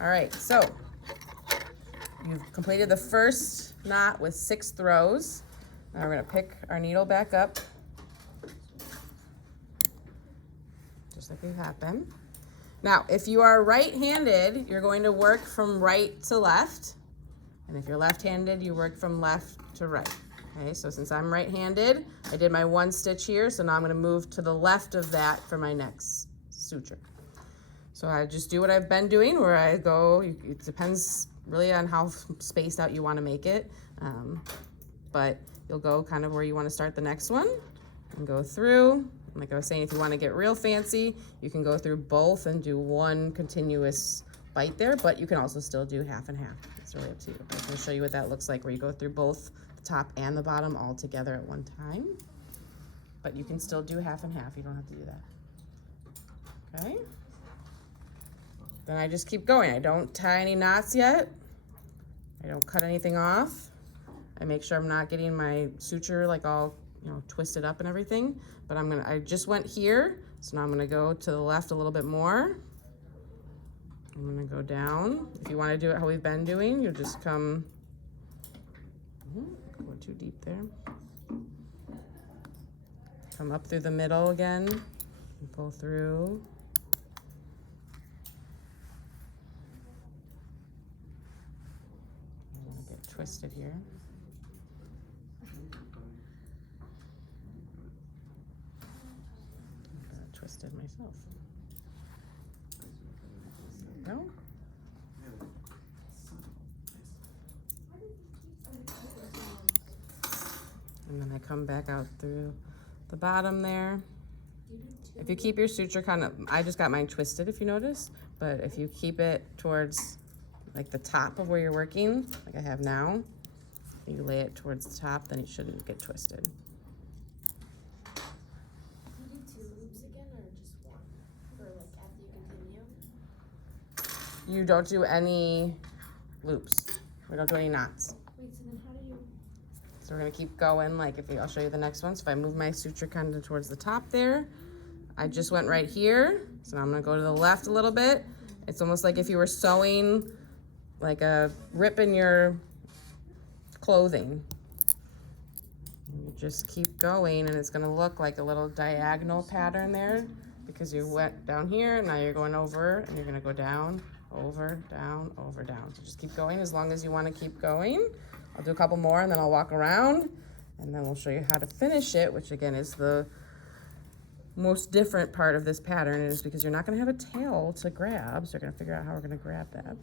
All right, so you've completed the first knot with 6 throws. Now we're gonna pick our needle back up, just like we have been. Now, if you are right-handed, you're going to work from right to left. And if you're left-handed, you work from left to right. Okay, so since I'm right-handed, I did my 1 stitch here, so now I'm gonna move to the left of that for my next suture. So I just do what I've been doing, where I go, it depends really on how spaced out you wanna make it. But you'll go kind of where you wanna start the next one and go through. Like I was saying, if you wanna get real fancy, you can go through both and do one continuous bite there, but you can also still do half and half. It's really up to you. I'm gonna show you what that looks like, where you go through both the top and the bottom all together at one time. But you can still do half and half. You don't have to do that. Okay? Then I just keep going. I don't tie any knots yet. I don't cut anything off. I make sure I'm not getting my suture like all, you know, twisted up and everything. But I just went here, so now I'm gonna go to the left a little bit more. I'm gonna go down. If you wanna do it how we've been doing, you'll just come, go too deep there. Come up through the middle again, and pull through. I'm gonna get twisted here. Twisted myself. No? And then I come back out through the bottom there. If you keep your suture kind of, I just got mine twisted if you notice, but if you keep it towards like the top of where you're working, like I have now, you lay it towards the top, then it shouldn't get twisted. You don't do any loops. We don't do any knots. Wait, so then how do you? So we're gonna keep going. Like I'll show you the next one. So if I move my suture kind of towards the top there, I just went right here. So now I'm gonna go to the left a little bit. It's almost like if you were sewing like a rip in your clothing. And you just keep going, and it's gonna look like a little diagonal pattern there because you went down here, now you're going over, and you're gonna go down, over, down, over, down. So just keep going as long as you want to keep going. I'll do a couple more and then I'll walk around and then we'll show you how to finish it, which again is the most different part of this pattern, is because you're not going to have a tail to grab, so you're going to figure out how we're going to grab that.